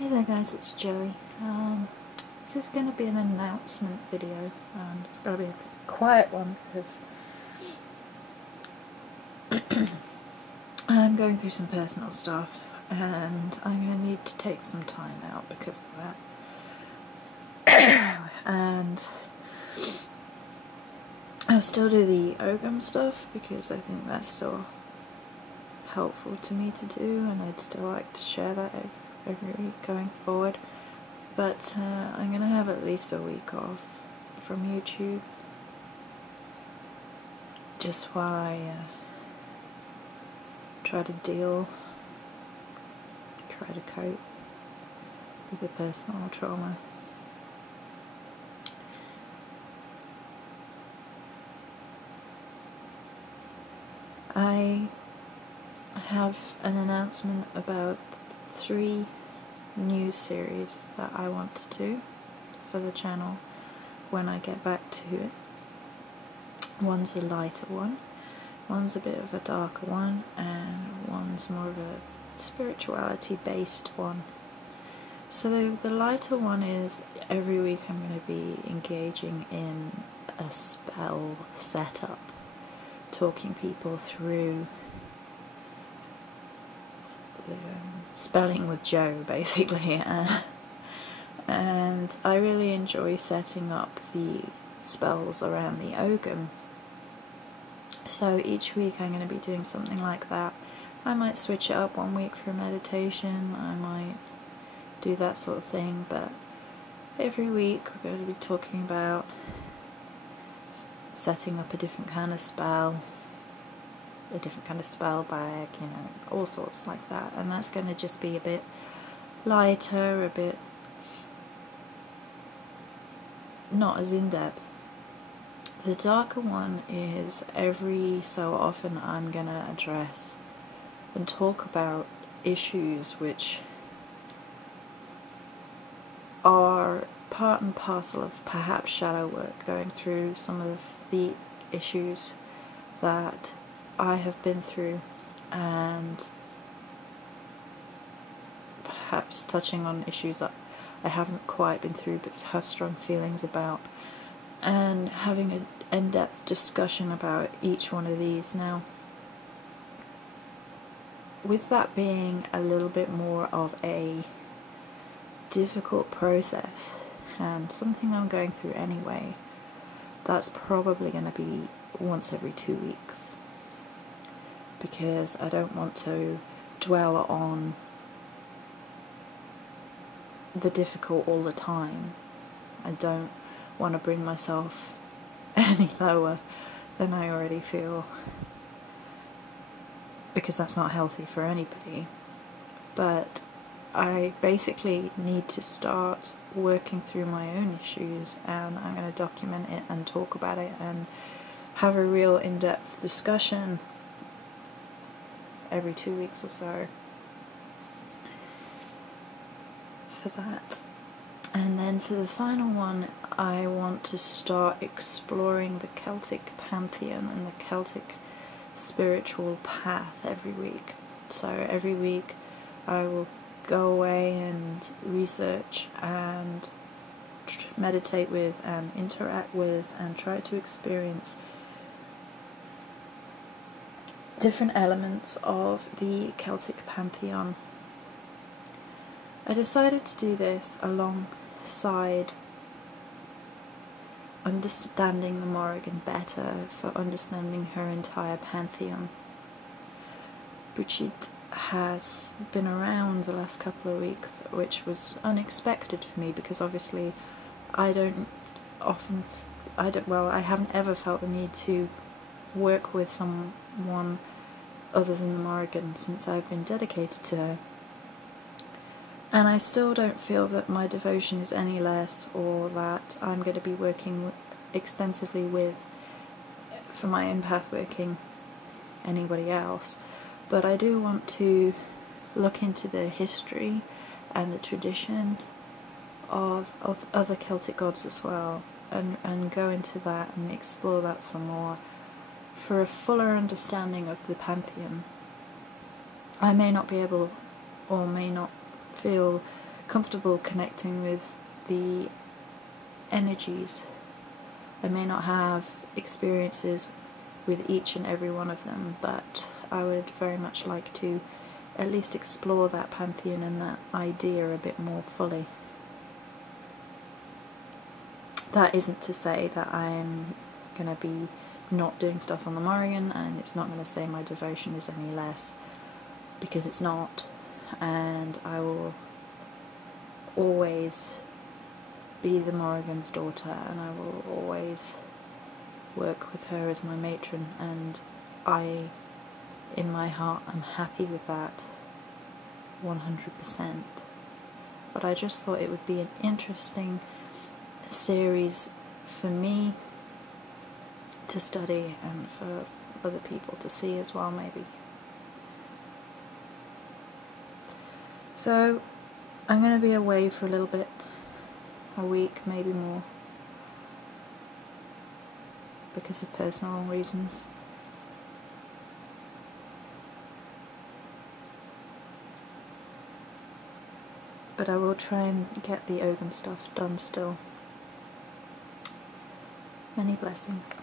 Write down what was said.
Hey there guys, it's Joey. This is going to be an announcement video, and it's going to be a quiet one because I'm going through some personal stuff and I'm going to need to take some time out because of that. And I'll still do the Ogum stuff because I think that's still helpful to me to do, and I'd still like to share that every week going forward. But I'm going to have at least a week off from YouTube just while I try to cope with the personal trauma. I have an announcement about 3 new series that I want to do for the channel when I get back to it. One's a lighter one, one's a bit of a darker one, and one's more of a spirituality based one. So the lighter one is every week I'm going to be engaging in a spell setup, talking people through spelling with Joe, basically, and I really enjoy setting up the spells around the Ogum. So each week I'm going to be doing something like that. I might switch it up one week for meditation, I might do that sort of thing, but every week we're going to be talking about setting up a different kind of spell, a different kind of spell bag, you know, all sorts like that. And that's going to just be a bit lighter, a bit not as in-depth. The darker one is every so often I'm going to address and talk about issues which are part and parcel of perhaps shadow work, going through some of the issues that I have been through, and perhaps touching on issues that I haven't quite been through but have strong feelings about, and having an in-depth discussion about each one of these. Now, with that being a little bit more of a difficult process and something I'm going through anyway, that's probably going to be once every 2 weeks, because I don't want to dwell on the difficult all the time. I don't want to bring myself any lower than I already feel, because that's not healthy for anybody. But I basically need to start working through my own issues, and I'm going to document it and talk about it and have a real in-depth discussion every 2 weeks or so for that. And then for the final one, I want to start exploring the Celtic pantheon and the Celtic spiritual path every week. So every week I will go away and research and meditate with and interact with and try to experience different elements of the Celtic pantheon. I decided to do this alongside understanding the Morrigan better, for understanding her entire pantheon. Brigitte has been around the last couple of weeks, which was unexpected for me, because obviously I haven't ever felt the need to work with someone other than the Morrigan since I've been dedicated to her. And I still don't feel that my devotion is any less, or that I'm going to be working extensively with, for my empath working, anybody else. But I do want to look into the history and the tradition of other Celtic gods as well, and go into that and explore that some more for a fuller understanding of the pantheon. I may not be able, or may not feel comfortable connecting with the energies. I may not have experiences with each and every one of them, but I would very much like to at least explore that pantheon and that idea a bit more fully. That isn't to say that I'm going to be not doing stuff on the Morrigan, and it's not going to say my devotion is any less, because it's not, and I will always be the Morrigan's daughter, and I will always work with her as my matron, and I, in my heart, am happy with that 100%. But I just thought it would be an interesting series for me to study and for other people to see as well, maybe. So I'm going to be away for a little bit, a week, maybe more, because of personal reasons. But I will try and get the Ogham stuff done still. Many blessings.